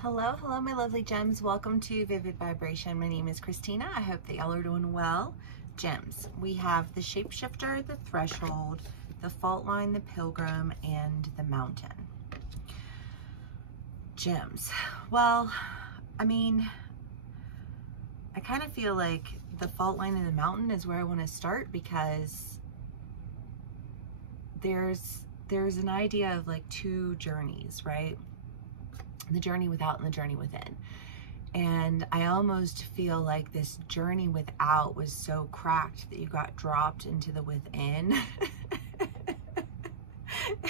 Hello, hello, my lovely gems. Welcome to Vivid Vibration. My name is Christina. I hope that y'all are doing well. Gems, we have the Shapeshifter, the Threshold, the Fault Line, the Pilgrim, and the Mountain. Gems. Well, I mean, I kind of feel like the Fault Line and the Mountain is where I want to start, because there's an idea of like two journeys, right? The journey without and the journey within. And I almost feel like this journey without was so cracked that you got dropped into the within.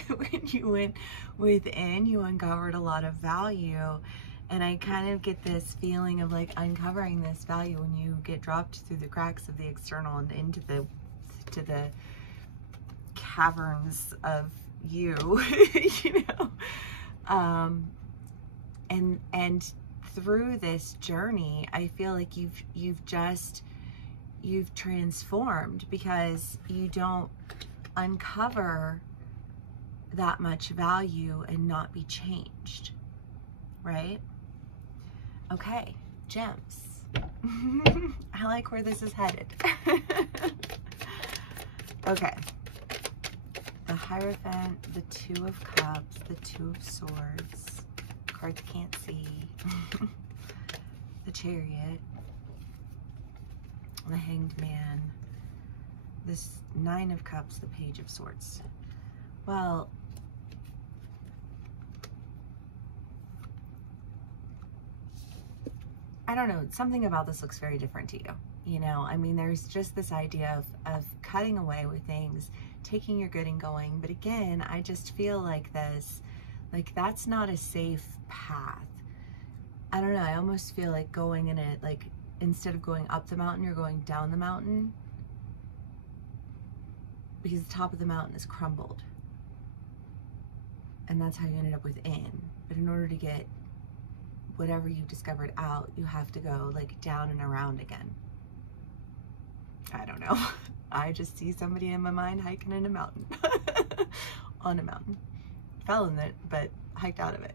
When you went within, you uncovered a lot of value. And I kind of get this feeling of like uncovering this value when you get dropped through the cracks of the external and into the caverns of you, you know. And through this journey, I feel like you've transformed, because you don't uncover that much value and not be changed, right? Okay, gems. I like where this is headed. Okay. The Hierophant, the Two of Cups, the Two of Swords, cards can't see, the Chariot, the Hanged Man, this Nine of Cups, the Page of Swords. Well, I don't know, something about this looks very different to you. You know, I mean, there's just this idea of cutting away with things, taking your good and going. But again, I just feel like this, like that's not a safe path. I don't know, I almost feel like going in it, like instead of going up the mountain, you're going down the mountain, because the top of the mountain is crumbled. And that's how you ended up within. But in order to get whatever you've discovered out, you have to go like down and around again. I don't know. I just see somebody in my mind hiking in a mountain. On a mountain. Fell in it, but hiked out of it.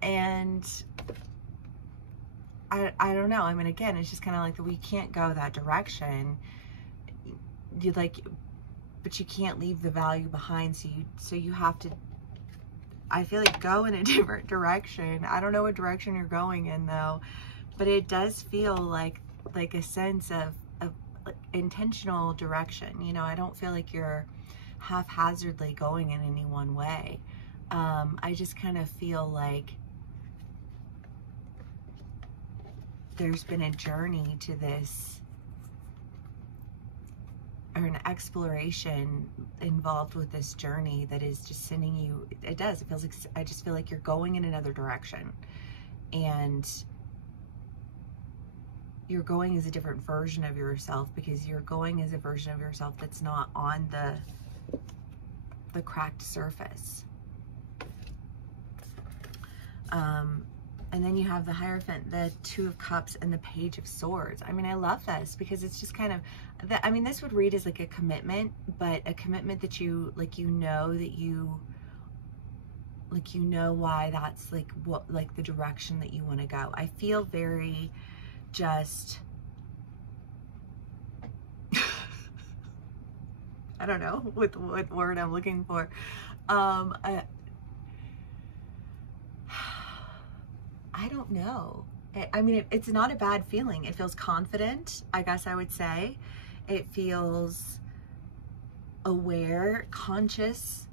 And I don't know. I mean, again, it's just kind of like we can't go that direction. You like, but you can't leave the value behind. So you have to, I feel like, go in a different direction. I don't know what direction you're going in though, but it does feel like a sense of intentional direction. You know, I don't feel like you're haphazardly going in any one way. I just kind of feel like there's been a journey to this, or an exploration involved with this journey that is just sending you, it feels like, I just feel like you're going in another direction, and you're going as a different version of yourself, because you're going as a version of yourself that's not on the cracked surface. And then you have the Hierophant, the Two of Cups, and the Page of Swords. I mean, I love this because it's just kind of, I mean, this would read as like a commitment, but a commitment that you, like, you know that you, like, you know why that's like what, like the direction that you want to go. I feel very just, I don't know what word I'm looking for. I don't know. I mean, it's not a bad feeling. It feels confident, I guess I would say. It feels aware, conscious.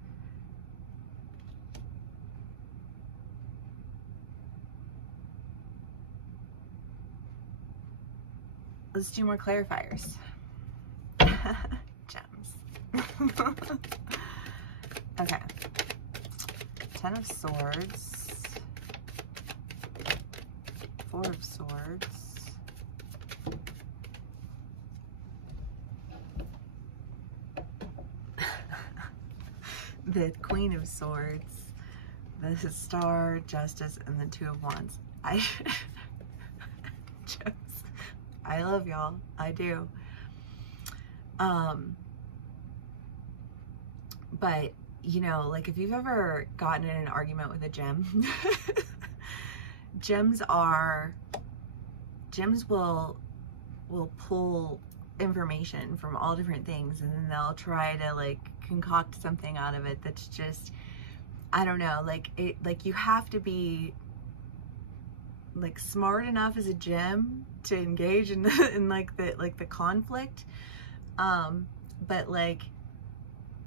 Let's do more clarifiers. Gems. Okay. Ten of Swords. Four of Swords. The Queen of Swords. The Star, Justice, and the Two of Wands. I love y'all. I do. But you know, like if you've ever gotten in an argument with a gem, gems will pull information from all different things, and then they'll try to like concoct something out of it that's just, I don't know, like you have to be like smart enough as a gem to engage in the conflict, but like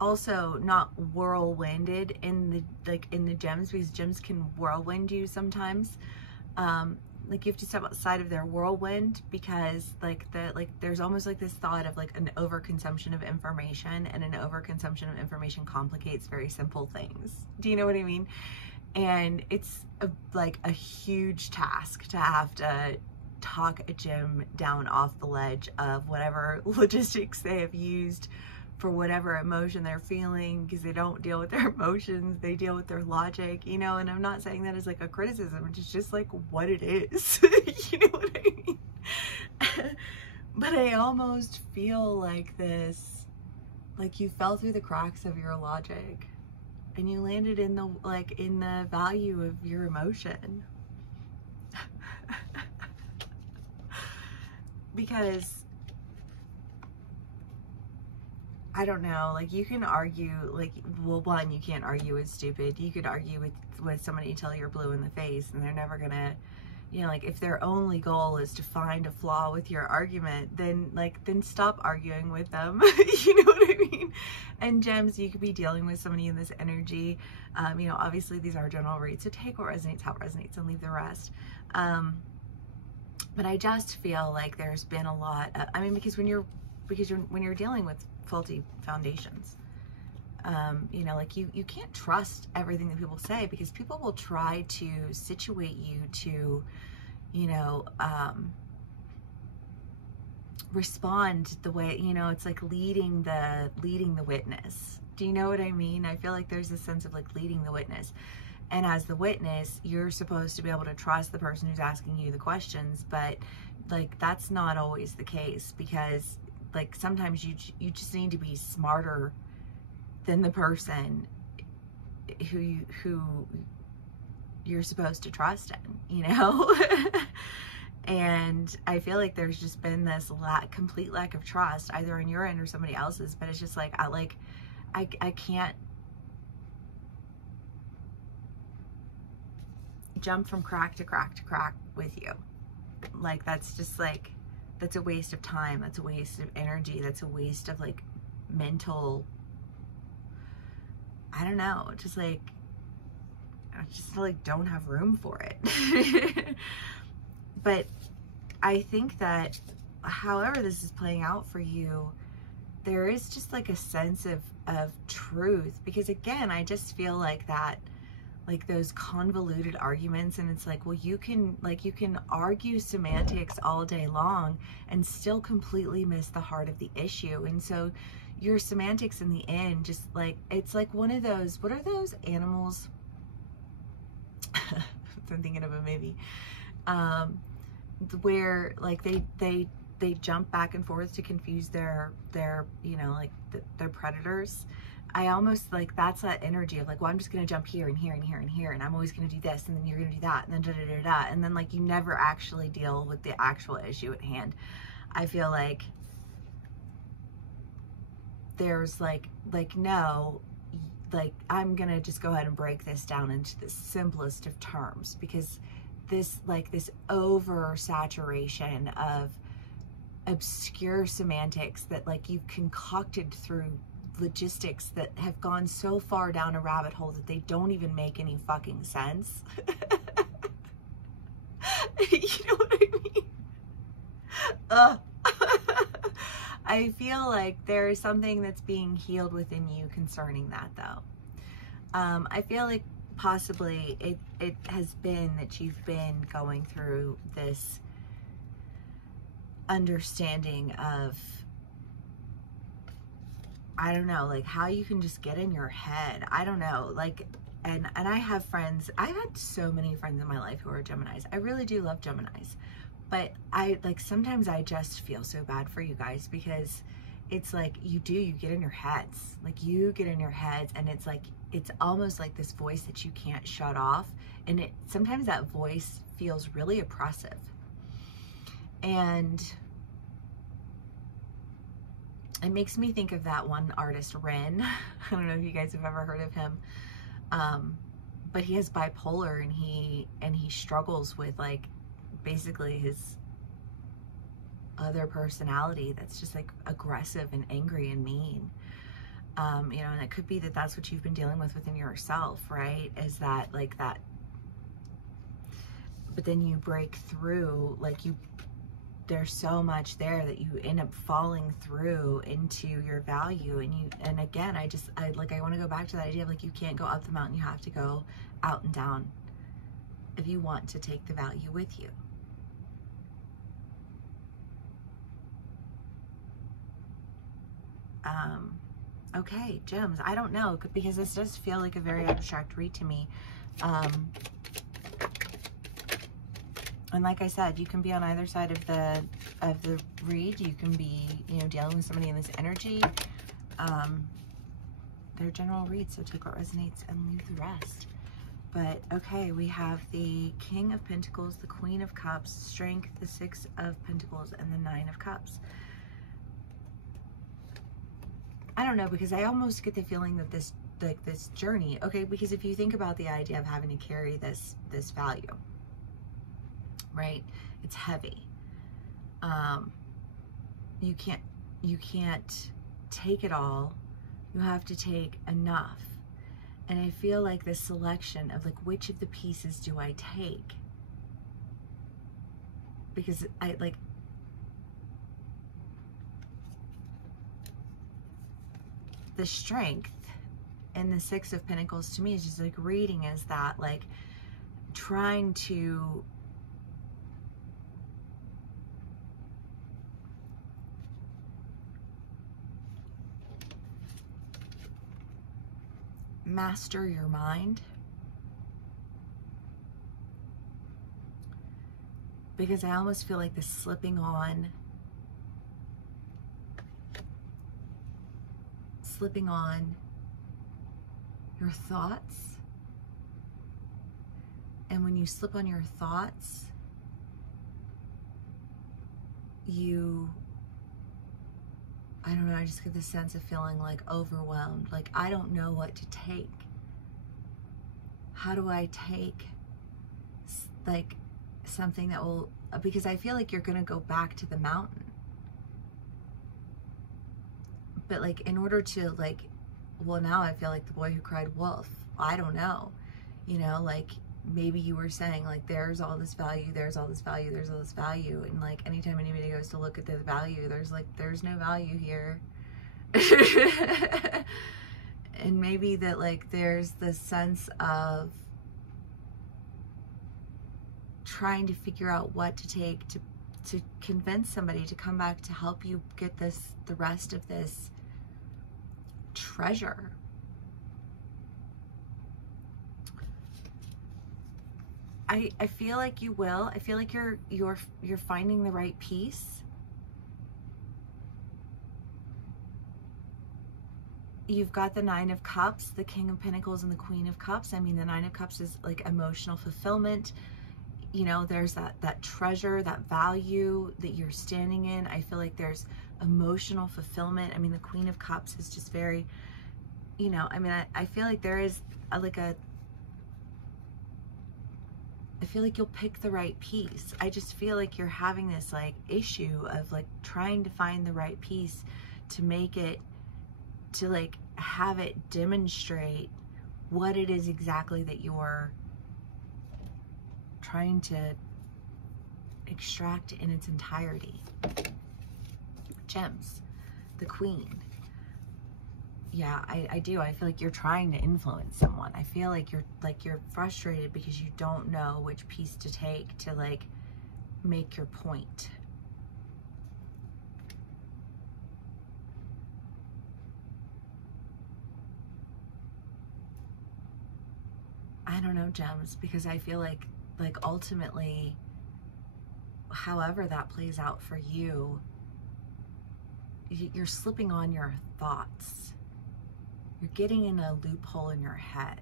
also not whirlwinded in the gems, because gems can whirlwind you sometimes. Like you have to step outside of their whirlwind, because there's almost like this thought of like an overconsumption of information, and an overconsumption of information complicates very simple things. Do you know what I mean? And it's like a huge task to have to talk a gem down off the ledge of whatever logistics they have used for whatever emotion they're feeling, because they don't deal with their emotions, they deal with their logic, you know. And I'm not saying that as like a criticism, it's just like what it is. You know what I mean? But I almost feel like this, like you fell through the cracks of your logic and you landed in the value of your emotion. Because I don't know, like you can argue, like, well, one, you can't argue with stupid. You could argue with somebody until you're blue in the face, and they're never gonna, you know, like if their only goal is to find a flaw with your argument, then stop arguing with them. You know what I mean? And gems, you could be dealing with somebody in this energy. You know, obviously these are general reads, so take what resonates, how it resonates, and leave the rest. But I just feel like there's been a lot of, I mean, because when you're dealing with faulty foundations, you know, like you can't trust everything that people say, because people will try to situate you to, you know, respond the way, you know, it's like leading the witness. Do you know what I mean? I feel like there's a sense of like leading the witness. And as the witness, you're supposed to be able to trust the person who's asking you the questions, but like that's not always the case, because like sometimes you just need to be smarter than the person who you're supposed to trust in, you know? And I feel like there's just been this complete lack of trust, either on your end or somebody else's. But it's just like I can't jump from crack to crack to crack with you. Like that's just like, that's a waste of time, that's a waste of energy, that's a waste of like mental, I don't know, just like I just like don't have room for it. But I think that however this is playing out for you, there is just like a sense of truth, because again, I just feel like that, like those convoluted arguments, and it's like, well, you can argue semantics all day long and still completely miss the heart of the issue. And so your semantics in the end, just like, it's like one of those, what are those animals? I'm thinking of a movie, where like they jump back and forth to confuse their you know, like their predators. I almost like, that's that energy of like, well, I'm just going to jump here and here and here and here, and I'm always going to do this, and then you're going to do that, and then da-da-da-da, and then like you never actually deal with the actual issue at hand. I feel like there's like no, like I'm going to just go ahead and break this down into the simplest of terms, because this oversaturation of obscure semantics that like you've concocted through logistics that have gone so far down a rabbit hole that they don't even make any fucking sense. You know what I mean? I feel like there is something that's being healed within you concerning that, though. I feel like possibly it has been that you've been going through this understanding of, I don't know, like how you can just get in your head. I don't know, like, and I have friends, I've had so many friends in my life who are Geminis. I really do love Geminis, but I like, sometimes I just feel so bad for you guys, because it's like you get in your heads. Like you get in your heads, and it's like, it's almost like this voice that you can't shut off. And sometimes that voice feels really oppressive. And it makes me think of that one artist, Ren. I don't know if you guys have ever heard of him. But he has bipolar, and he struggles with like basically his other personality that's just like aggressive and angry and mean. You know, and it could be that that's what you've been dealing with within yourself, right? Is that like that, but then you break through, like there's so much there that you end up falling through into your value. And again, I want to go back to that idea of like, you can't go up the mountain, you have to go out and down if you want to take the value with you. Okay, gems, I don't know, because this does feel like a very abstract read to me. And like I said, you can be on either side of the read. You can be, you know, dealing with somebody in this energy. They're general reads, so take what resonates and leave the rest. But okay, we have the King of Pentacles, the Queen of Cups, Strength, the Six of Pentacles, and the Nine of Cups. I don't know, because I almost get the feeling that this journey, okay, because if you think about the idea of having to carry this value, right? It's heavy. You can't take it all. You have to take enough. And I feel like the selection of like, which of the pieces do I take? Because I like, the Strength and the Six of Pentacles to me is just like reading as that, like trying to master your mind, because I almost feel like the slipping on your thoughts. And when you slip on your thoughts, I don't know, I just get the sense of feeling like overwhelmed. Like, I don't know what to take. How do I take like something that will, because I feel like you're going to go back to the mountain. But like, in order to like, well, now I feel like the boy who cried wolf. I don't know, you know, like maybe you were saying like, there's all this value, there's all this value, there's all this value. And like, anytime anybody goes to look at the value, there's no value here. And maybe that like, there's this sense of trying to figure out what to take to convince somebody to come back to help you get the rest of this treasure. I feel like you will. I feel like you're finding the right piece. You've got the Nine of Cups, the King of Pentacles, and the Queen of Cups. I mean, the Nine of Cups is like emotional fulfillment. You know, there's that treasure, that value that you're standing in. I feel like there's emotional fulfillment. I mean, the Queen of Cups is just very, you know, I mean, I feel like there is I feel like you'll pick the right piece. I just feel like you're having this like issue of like trying to find the right piece to make it, to like have it demonstrate what it is exactly that you're trying to extract in its entirety. Gems, the Queen. Yeah, I do. I feel like you're trying to influence someone. I feel like you're frustrated because you don't know which piece to take to like make your point. I don't know, Gems, because I feel like ultimately, however that plays out for you, you're slipping on your thoughts. You're getting in a loophole in your head.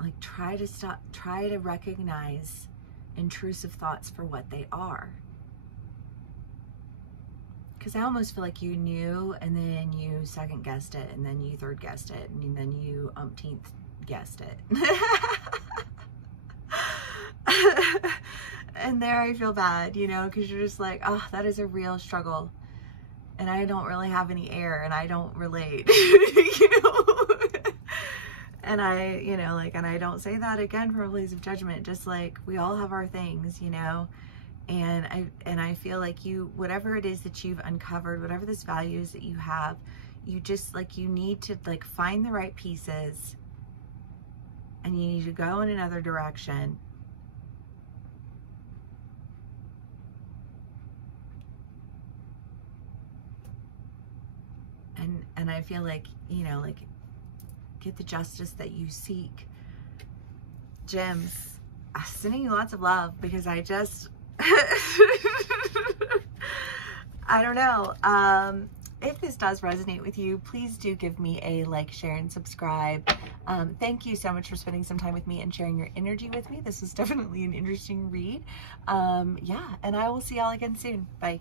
Like, try to recognize intrusive thoughts for what they are. Because I almost feel like you knew, and then you second guessed it, and then you third guessed it, and then you umpteenth guessed it. And there I feel bad, you know, because you're just like, oh, that is a real struggle. And I don't really have any air, and I don't relate, you know. And I, you know, like, and I don't say that again from a place of judgment, just like we all have our things, you know. And I feel like you, whatever it is that you've uncovered, whatever this value is that you have, you just like, you need to like find the right pieces, and you need to go in another direction. And I feel like, you know, like, get the justice that you seek. Gems, I'm sending you lots of love, because I just, I don't know. If this does resonate with you, please do give me a like, share, and subscribe. Thank you so much for spending some time with me and sharing your energy with me. This was definitely an interesting read. Yeah, and I will see y'all again soon. Bye.